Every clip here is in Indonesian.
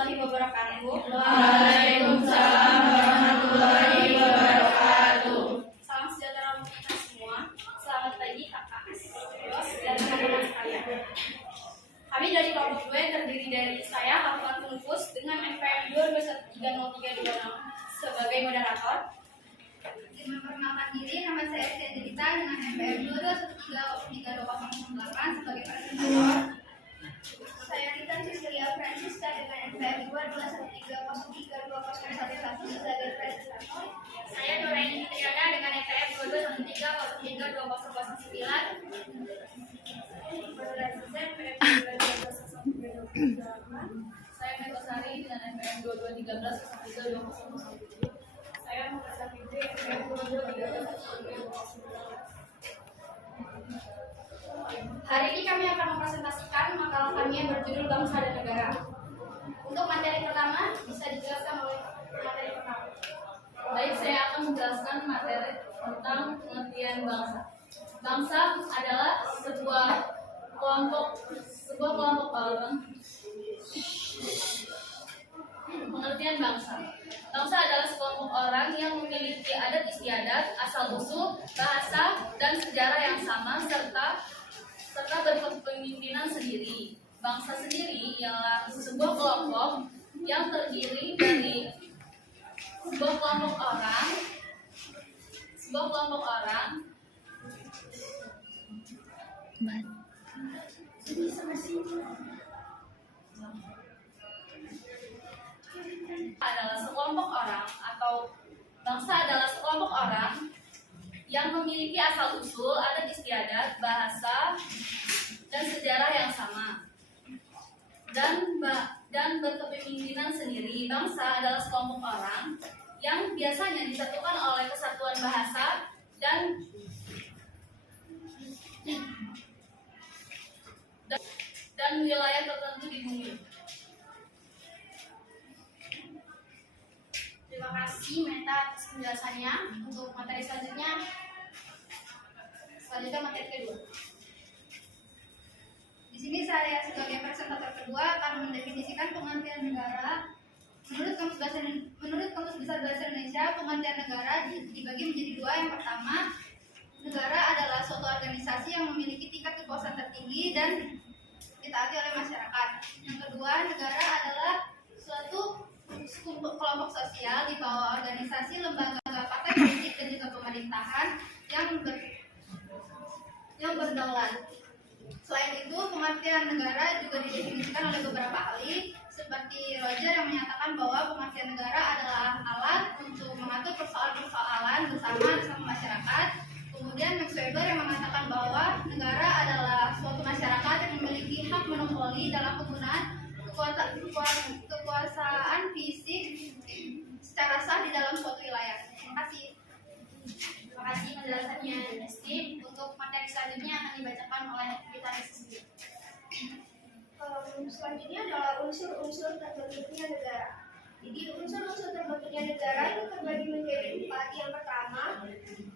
warahmatullahi wabarakatuh. Waalaikumsalam warahmatullahi wabarakatuh. Salam sejahtera untuk kita semua. Selamat pagi kakak, bos, dan teman-teman sekalian. Kami dari kelompok 2 yang terdiri dari saya, Hafilat Nufus, dengan NPM 2213036 sebagai moderator. Memperkenalkan diri, nama saya Estian Dita dengan NPM 2213038 sebagai presentator. Saya Rita Cecilia Francisca dengan NPM 22130320111 sebagai presentator. Saya Nuraini Triana dengan NPM 22130320111. Saya Metosari dengan NPM 2213 Saya Muhammad Fitri NPM 2213. Hari ini kami akan mempresentasikan makalah kami yang berjudul Bangsa dan Negara. Untuk materi pertama bisa dijelaskan oleh materi pertama. Baik, saya akan menjelaskan materi tentang pengertian bangsa. Bangsa adalah sebuah kelompok orang. Pengertian bangsa. Bangsa adalah sekelompok orang yang memiliki adat istiadat, asal-usul, bahasa, dan sejarah yang sama serta berkepemimpinan sendiri. Bangsa sendiri ialah sebuah kelompok yang terdiri dari sebuah kelompok orang adalah sekelompok orang atau bangsa adalah sekelompok orang yang memiliki asal-usul, adat istiadat, bahasa, dan sejarah yang sama dan berkepemimpinan sendiri. Bangsa adalah sekelompok orang yang biasanya disatukan oleh kesatuan bahasa dan wilayah tertentu di bumi. Terima kasih Meta atas penjelasannya. Untuk materi selanjutnya materi kedua. Di sini saya sebagai presentator kedua akan mendefinisikan pengertian negara. Menurut Kamus Besar Bahasa Indonesia, pengertian negara dibagi menjadi dua. Yang pertama, negara adalah suatu organisasi yang memiliki tingkat kekuasaan tertinggi dan ditaati oleh masyarakat. Yang kedua, negara adalah suatu kelompok sosial di bawah organisasi, lembaga, partai politik, dan juga pemerintahan yang berdaulat. Selain itu, pengertian negara juga didefinisikan oleh beberapa ahli, seperti Roger yang menyatakan bahwa pengertian negara adalah alat untuk mengatur persoalan-persoalan bersama masyarakat. Kemudian Max Weber yang mengatakan bahwa negara adalah suatu masyarakat yang memiliki hak monopoli dalam penggunaan kekuasaan fisik secara sah di dalam suatu wilayah. Terima kasih. Terima kasih penjelasannya Esti. Untuk materi selanjutnya akan dibacakan oleh kita sendiri. Selanjutnya adalah unsur-unsur terbentuknya negara. Jadi unsur-unsur terbentuknya negara itu terbagi menjadi 4. Yang pertama,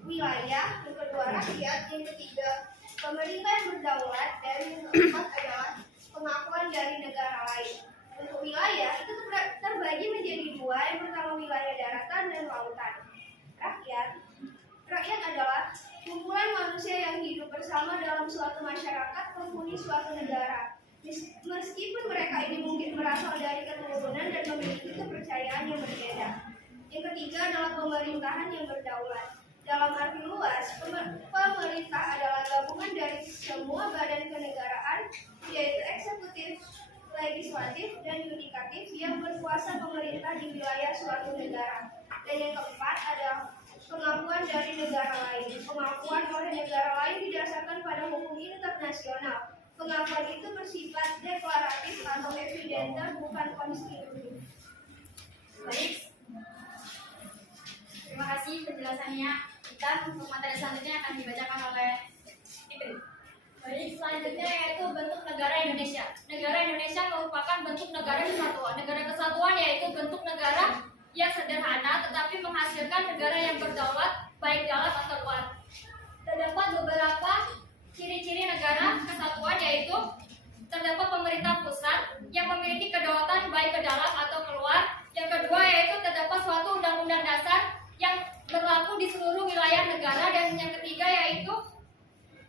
wilayah. Yang kedua, rakyat. Yang ketiga, pemerintah yang berdaulat. Dan yang keempat adalah pengakuan dari negara lain. Untuk wilayah itu terbagi menjadi 2. Yang pertama, wilayah daratan dan lautan. Rakyat adalah kumpulan manusia yang hidup bersama dalam suatu masyarakat penghuni suatu negara. Meskipun mereka ini mungkin berasal dari keturunan dan memiliki kepercayaan yang berbeda. Yang ketiga adalah pemerintahan yang berdaulat. Dalam arti luas, pemerintah adalah gabungan dari semua badan kenegaraan, yaitu eksekutif, legislatif, dan yudikatif yang berkuasa pemerintah di wilayah suatu negara. Dan yang keempat adalah pengakuan dari negara lain. Pengakuan oleh negara lain didasarkan pada hukum internasional. Pengakuan itu bersifat deklaratif atau evidenter, bukan konstitusi. Baik. Terima kasih penjelasannya. Kita untuk materi selanjutnya akan dibacakan oleh Fitri. Baik, selanjutnya yaitu bentuk negara Indonesia. Negara Indonesia merupakan bentuk negara kesatuan. Negara kesatuan yaitu bentuk negara yang sederhana tetapi menghasilkan negara yang berdaulat baik dalam atau luar. Terdapat beberapa ciri-ciri negara kesatuan yaitu terdapat pemerintah pusat yang memiliki kedaulatan baik baik ke dalam atau keluar. Yang kedua yaitu terdapat suatu undang-undang dasar yang berlaku di seluruh wilayah negara. Dan yang ketiga yaitu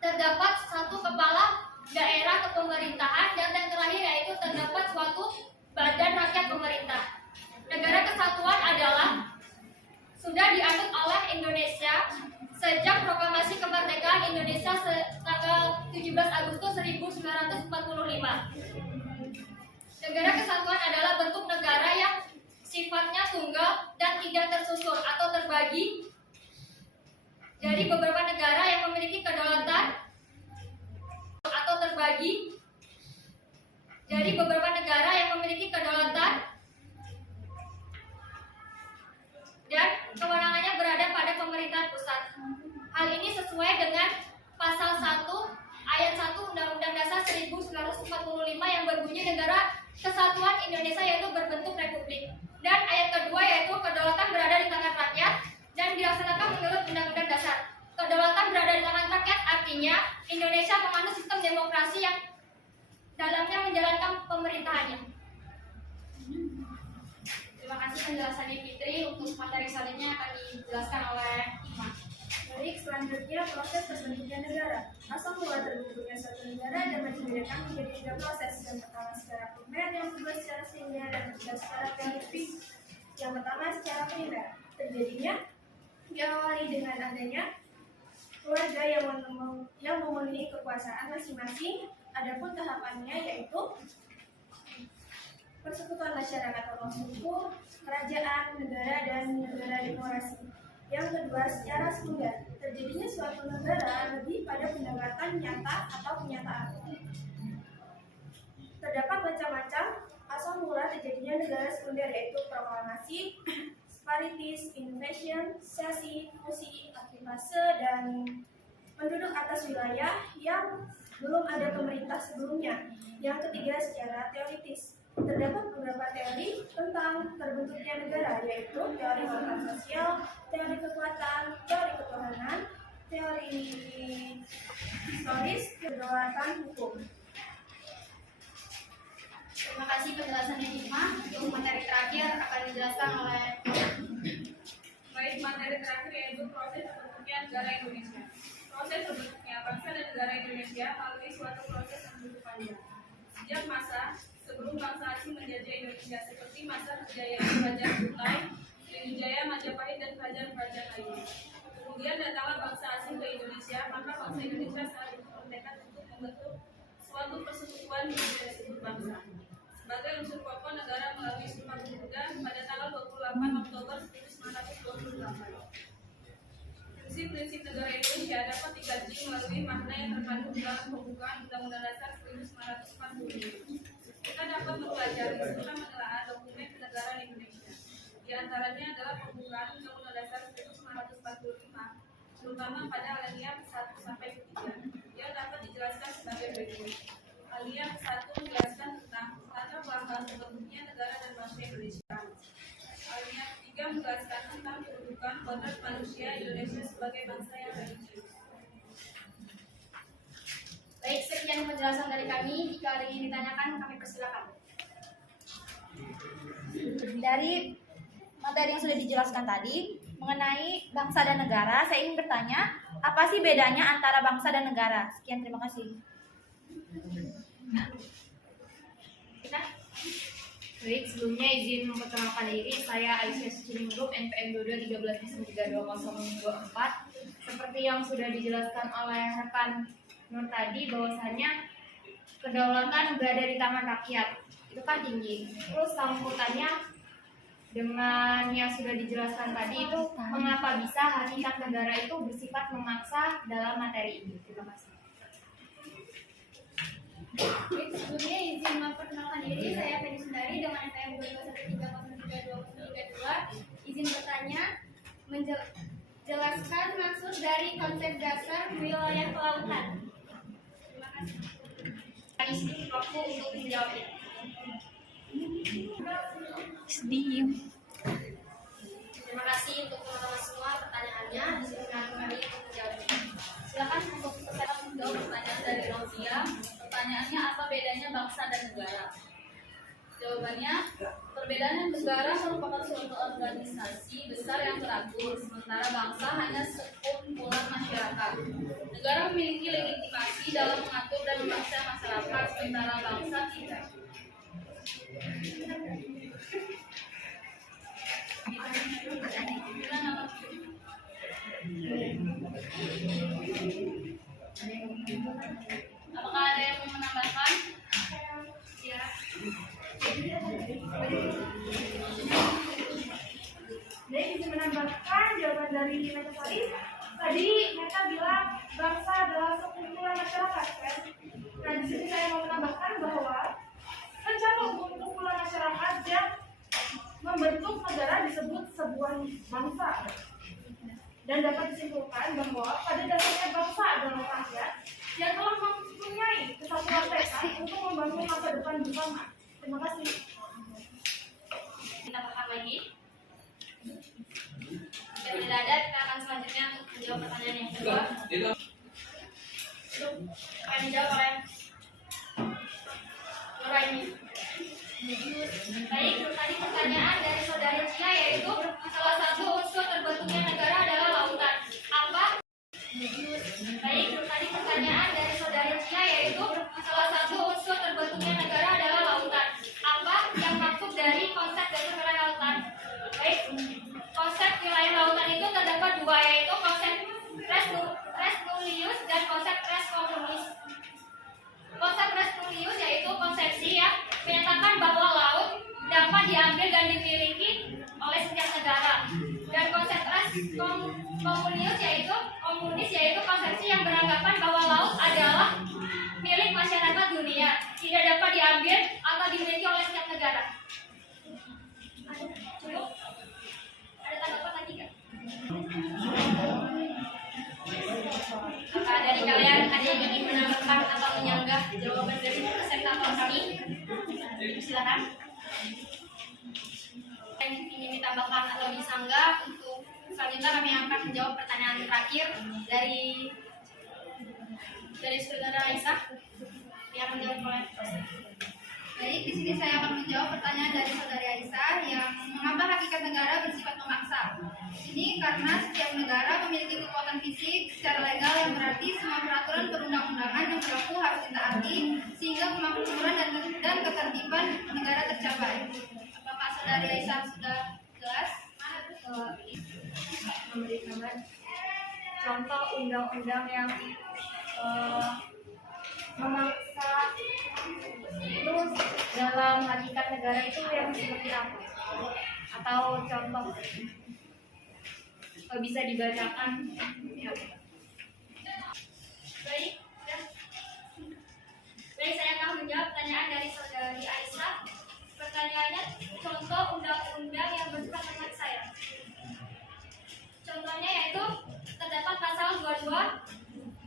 terdapat satu kepala daerah kepemerintahan. Dan yang terakhir yaitu terdapat suatu badan rakyat pemerintah. Negara kesatuan adalah sudah dianut oleh Indonesia sejak proklamasi kemerdekaan Indonesia tanggal 17 Agustus 1945. Negara kesatuan adalah bentuk negara yang sifatnya tunggal dan tidak tersusun atau terbagi dari beberapa negara yang memiliki kedaulatan atau terbagi dari beberapa negara yang memiliki kedaulatan dan kewenangannya berada pada pemerintahan pusat. Hal ini sesuai dengan pasal 1 ayat 1 Undang-Undang Dasar 1945 yang berbunyi negara kesatuan Indonesia yaitu berbentuk republik. Dan ayat kedua yaitu kedaulatan berada di tangan rakyat dan dilaksanakan menurut Undang-Undang Dasar. Kedaulatan berada di tangan rakyat artinya Indonesia memanut sistem demokrasi yang dalamnya menjalankan pemerintahannya. Terima kasih penjelasannya Fitri. Untuk materi selanjutnya akan dijelaskan oleh Ima. Baik, selanjutnya proses terbentuknya negara. Asal mula terbentuknya suatu negara dapat dibedakan menjadi 3 proses. Yang pertama secara primer, yang kedua secara sekunder, dan ketiga secara teoritis. Yang pertama secara primer, terjadinya diawali dengan adanya keluarga yang memenuhi kekuasaan masing-masing. Adapun tahapannya yaitu persekutuan masyarakat atau suku, kerajaan, negara, dan negara demokrasi. Yang kedua, secara sekunder, terjadinya suatu negara lebih pada pendekatan nyata atau kenyataan. Terdapat macam-macam asal mula terjadinya negara sekunder yaitu proklamasi, sparitis, invasion, sesi, fusi, aktivase, dan penduduk atas wilayah yang belum ada pemerintah sebelumnya. Yang ketiga, secara teoritis. Terdapat beberapa teori tentang terbentuknya negara, yaitu teori tentang sosial, teori kekuatan, teori ketuhanan, teori historis, kedaulatan hukum. Terima kasih penjelasannya Ima. Untuk materi terakhir akan dijelaskan oleh Baik, materi terakhir yaitu proses terbentuknya negara Indonesia. Proses terbentuknya bangsa dan negara Indonesia melalui suatu proses yang begitu panjang. Sejak masa sebelum bangsa asing menjajah Indonesia seperti masa kejayaan Kerajaan Kutai, Sriwijaya, Majapahit, dan kerajaan-kerajaan lainnya. Kemudian datanglah bangsa asing ke Indonesia, maka bangsa Indonesia saat itu bertekad untuk membentuk suatu persekutuan yang disebut bangsa. Sebagai unsur pokok negara melalui Sumpah Pemuda pada tanggal 28 Oktober 1928. Prinsip-prinsip negara Indonesia dapat dikaji melalui makna yang terkandung dalam pembukaan Undang-Undang Dasar 1945. Kita dapat mempelajari serta menelaah dokumen kenegaraan Indonesia. Di antaranya adalah pembukaan Undang-Undang Dasar 1945, terutama pada alinea 1 sampai 3, yang dapat dijelaskan sebagai berikut. Alinea 1 menjelaskan tentang latar belakang terbentuknya negara dan bangsa Indonesia. Alinea 3 menjelaskan tentang kedudukan kodrat manusia Indonesia sebagai bangsa yang religius. Baik, sekian penjelasan dari kami. Jika ada yang ditanyakan, kami persilakan. Dari materi yang sudah dijelaskan tadi mengenai bangsa dan negara, saya ingin bertanya, apa sih bedanya antara bangsa dan negara? Sekian, terima kasih. Baik, sebelumnya izin memperkenalkan diri, saya Aisyah Sucining Group, NPM 22132024. Seperti yang sudah dijelaskan oleh rekan Nur tadi, bahwasannya kedaulatan berada di tangan rakyat, itu kan tinggi. Terus sambutannya dengan yang sudah dijelaskan tadi itu, mengapa bisa hakikat negara itu bersifat memaksa dalam materi ini. Terima kasih. Baik, sebelumnya izin memperkenalkan diri, saya Feni Sundari dengan NPM 22132032. Izin bertanya, menjelaskan maksud dari konsep dasar wilayah kelautan. Terima kasih. Kami sedikit waktu untuk menjawabnya. Sedih. Terima kasih untuk teman-teman semua pertanyaannya. Disilakan kami untuk menjawabnya. Silakan untuk peserta menjawab pertanyaan dari Rosia. Pertanyaannya, apa bedanya bangsa dan negara? Jawabannya, perbedaan negara merupakan suatu organisasi besar yang teratur, sementara bangsa hanya sekumpulan masyarakat. Negara memiliki legitimasi dalam mengatur dan memaksa masyarakat, sementara bangsa tidak. Apakah ada yang mau menambahkan? Ya. Jadi bisa menambahkan jawaban dari mereka tadi mereka bilang bangsa adalah sekumpulan masyarakat kan? Nah di sini saya mau menambahkan bahwa rencana kumpulan masyarakat yang membentuk negara disebut sebuah bangsa dan dapat disimpulkan bahwa pada dasarnya bangsa adalah rakyat yang telah mempunyai kesatuan tekad untuk membangun masa depan bersama. Terima kasih. Kita makan lagi. Jika tidak ada, kita akan selanjutnya untuk menjawab pertanyaan yang kedua. Akan dijawab oleh Nuraini. Baik, tadi pertanyaan dari saudari Cia yaitu salah satu unsur terbentuknya negara adalah lautan. Apa? Baik, tadi pertanyaan dari saudari Cia yaitu salah satu unsur terbentuknya negara adalah lautan. Apa yang maksud dari konsep dasar wilayah lautan? Baik, konsep wilayah lautan itu terdapat dua, yaitu konsep res nullius dan konsep res communis. Konsep res nullius yaitu konsepsi yang menyatakan bahwa laut dapat diambil dan dimiliki oleh setiap negara. Dan konsep res komunis yaitu konsepsi yang beranggapan bahwa laut adalah milik masyarakat dunia, tidak dapat diambil atau dimiliki oleh setiap negara. Cukup? Ada tanggapan lagi nggak? Apakah dari kalian ada yang ingin menambahkan atau menyanggah jawaban dari presentator kami? Silakan. Yang ingin ditambahkan atau disanggah, untuk selanjutnya kami akan menjawab pertanyaan terakhir dari saudara Aisyah yang menjawab oleh Baik, di sini saya akan menjawab pertanyaan dari saudari Aisyah yang mengapa hakikat negara bersifat memaksa. Ini karena setiap negara memiliki kekuatan fisik secara legal yang berarti semua peraturan perundang-undangan yang berlaku harus ditaati sehingga kemakmuran dan ketertiban negara tercapai. Apakah saudari Aisyah sudah jelas? Memberikan contoh undang-undang yang memaksa itu dalam hakikat negara itu yang seperti apa? Atau contoh bisa dibacakan? Ya. Baik, saya akan menjawab pertanyaan dari saudari Aisyah. Pertanyaannya, contoh undang-undang yang bersifat memaksa ya. Contohnya yaitu terdapat pasal 22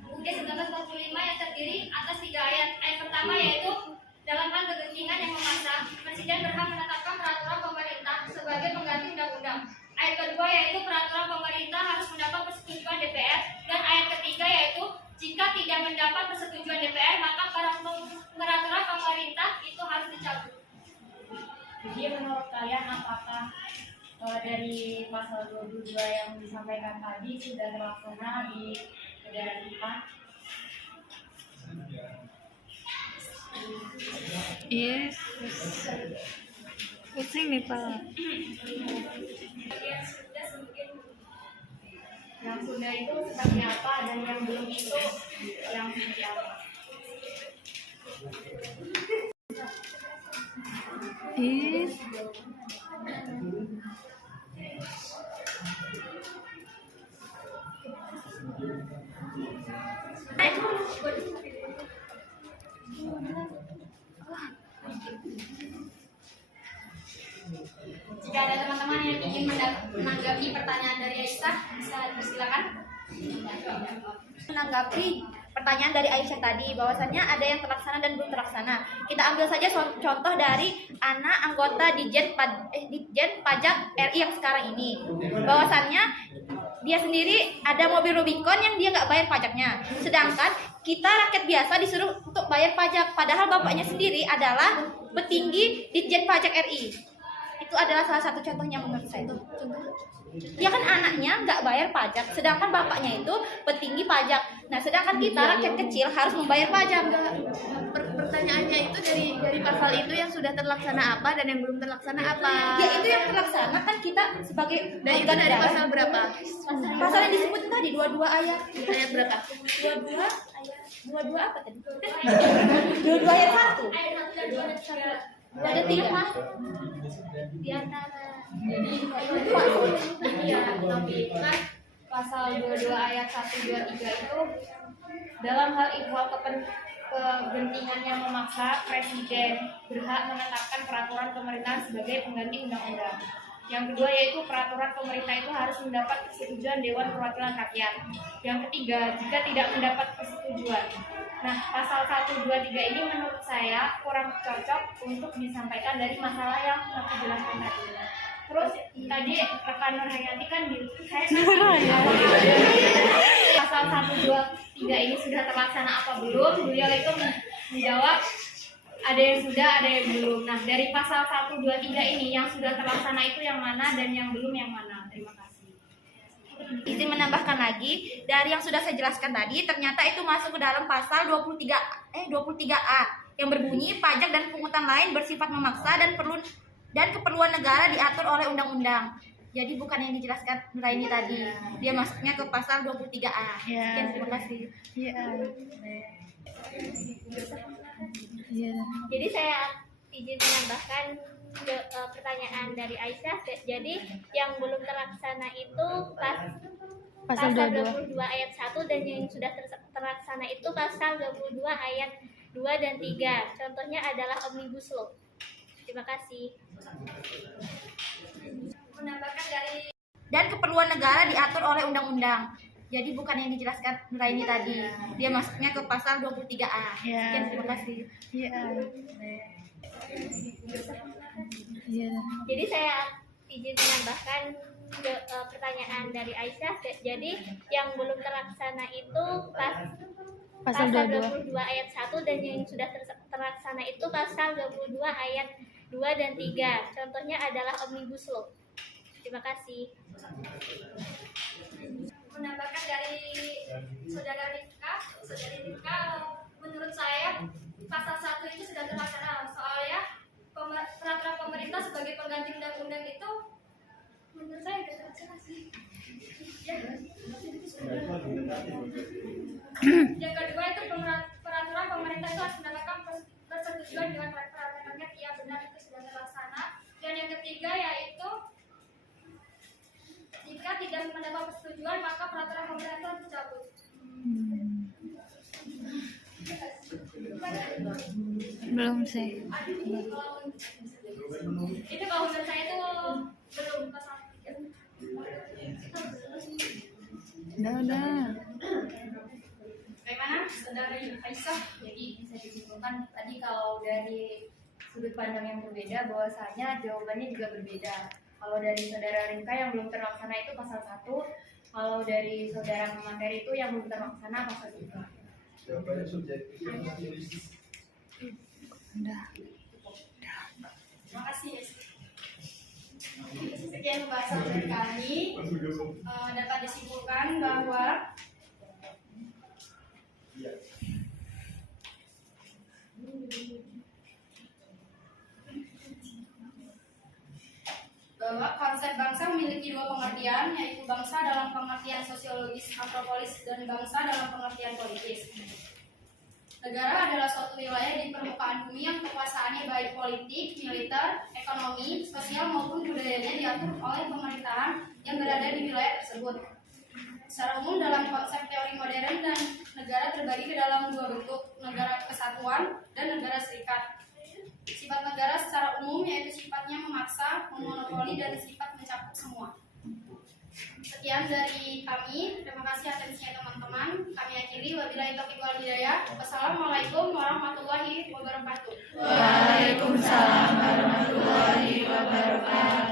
UUD 1945 yang terdiri atas 3 ayat. Ayat pertama yaitu dalam hal kegentingan yang memaksa, Presiden berhak menetapkan peraturan pemerintah sebagai pengganti undang-undang. Ayat kedua yaitu peraturan pemerintah harus mendapat persetujuan DPR, dan ayat ketiga yaitu jika tidak mendapat persetujuan DPR maka peraturan pemerintah itu harus dicabut. Jadi menurut kalian apakah dari pasal 22 yang disampaikan tadi sudah terlaksana di negara kita? Yes. Pusing nih Pak. Yang sudah itu seperti apa dan yang belum itu yang seperti apa? Yes. Jika ada teman-teman yang ingin menanggapi pertanyaan dari Aisyah, bisa dipersilakan. Menanggapi pertanyaan dari Aisyah tadi, bahwasannya ada yang terlaksana dan belum terlaksana. Kita ambil saja contoh dari anak anggota Ditjen Pajak RI yang sekarang ini. Bahwasannya dia sendiri ada mobil Rubicon yang dia nggak bayar pajaknya. Sedangkan kita rakyat biasa disuruh untuk bayar pajak. Padahal bapaknya sendiri adalah petinggi Ditjen Pajak RI. Itu adalah salah satu contohnya menurut saya itu. Dia kan anaknya nggak bayar pajak, sedangkan bapaknya itu petinggi pajak. Nah, sedangkan kita rakyat kecil harus membayar pajak. Pertanyaannya itu dari pasal itu yang sudah terlaksana apa dan yang belum terlaksana apa? Ya itu yang terlaksana kan kita sebagai Dan itu warga dari negara. pasal berapa? Pasal yang disebutin tadi 22 ayat. Ayat berapa? 22 apa tadi? 22 ayat 1. Ayat 1 dan 2 Ada 3 di antara. Jadi iya, tapi kan pasal 22 ayat 1, 2, 3 itu dalam hal ihwal kepentingan yang memaksa, Presiden berhak menetapkan peraturan pemerintah sebagai pengganti undang-undang. Yang kedua yaitu peraturan pemerintah itu harus mendapat persetujuan Dewan Perwakilan Rakyat. Yang ketiga, jika tidak mendapat persetujuan. Nah, pasal 1, 2, 3 ini menurut saya kurang cocok untuk disampaikan dari masalah yang aku jelaskan tadi. Terus tadi rekan Nur Hayati kan saya pasal 1, 2, 3 ini sudah terlaksana apa belum? Beliau itu menjawab ada yang sudah, ada yang belum. Nah, dari pasal 1, 2, 3 ini yang sudah terlaksana itu yang mana dan yang belum yang mana? Terima kasih. Izin menambahkan lagi, dari yang sudah saya jelaskan tadi, ternyata itu masuk ke dalam pasal 23A yang berbunyi pajak dan pungutan lain bersifat memaksa dan keperluan negara diatur oleh undang-undang. Jadi bukan yang dijelaskan Nuraini tadi. Dia masuknya ke pasal 23A. Sekian, terima kasih. Jadi saya izin menambahkan pertanyaan dari Aisyah. Jadi yang belum terlaksana itu pasal 22 ayat 1 dan yang sudah terlaksana itu pasal 22 ayat 2 dan 3. Contohnya adalah Omnibus Law. Terima kasih. Menambahkan dari Dan keperluan negara diatur oleh undang-undang. Jadi bukan yang dijelaskan Nuraini tadi. Dia masuknya ke pasal 23A. Sekian, terima kasih. Jadi saya izin menambahkan pertanyaan dari Aisyah. Jadi yang belum terlaksana itu pasal 22 ayat 1 dan yang sudah terlaksana itu pasal 22 ayat 2 dan 3. Contohnya adalah Omnibus Law. Terima kasih. menambahkan dari saudari Rifka, menurut saya pasal 1 itu sudah terlaksana. Soalnya peraturan pemerintah sebagai pengganti undang-undang itu menurut saya sudah terlaksana sih. Ya. Yang kedua itu peraturan pemerintah itu harus mendapatkan persetujuan dengan peraturan rakyat. Iya, benar, itu sudah terlaksana. Dan yang ketiga yaitu jika tidak mendapat persetujuan maka peraturan pemerintah harus dicabut. Belum sih. Itu kalau menurut saya itu belum pasal 3. Udah. Bagaimana saudari Aisyah? Jadi bisa disimpulkan tadi kalau dari sudut pandang yang berbeda bahwasanya jawabannya juga berbeda. Kalau dari saudara Rinka yang belum terlaksana itu pasal 1, kalau dari saudara pemateri itu yang belum terlaksana pasal 3. Jawabannya subjektif. Udah. Terima kasih. Sekian pembahasan dari kami. Dapat disimpulkan bahwa konsep bangsa memiliki dua pengertian, yaitu bangsa dalam pengertian sosiologis antropologis dan bangsa dalam pengertian politis. Negara adalah suatu wilayah di permukaan bumi yang kekuasaannya baik politik, militer, ekonomi, sosial maupun budayanya diatur oleh pemerintahan yang berada di wilayah tersebut. Secara umum dalam konsep teori modern dan negara terbagi ke dalam dua bentuk, negara kesatuan dan negara serikat. Sifat negara secara umum yaitu sifatnya memaksa, memonopoli, dan sifat mencakup semua. Sekian dari kami. Terima kasih atensinya teman-teman. Kami akhiri. Wabillahi taufiq wal hidayah. Wassalamualaikum warahmatullahi wabarakatuh. Waalaikumsalam warahmatullahi wabarakatuh.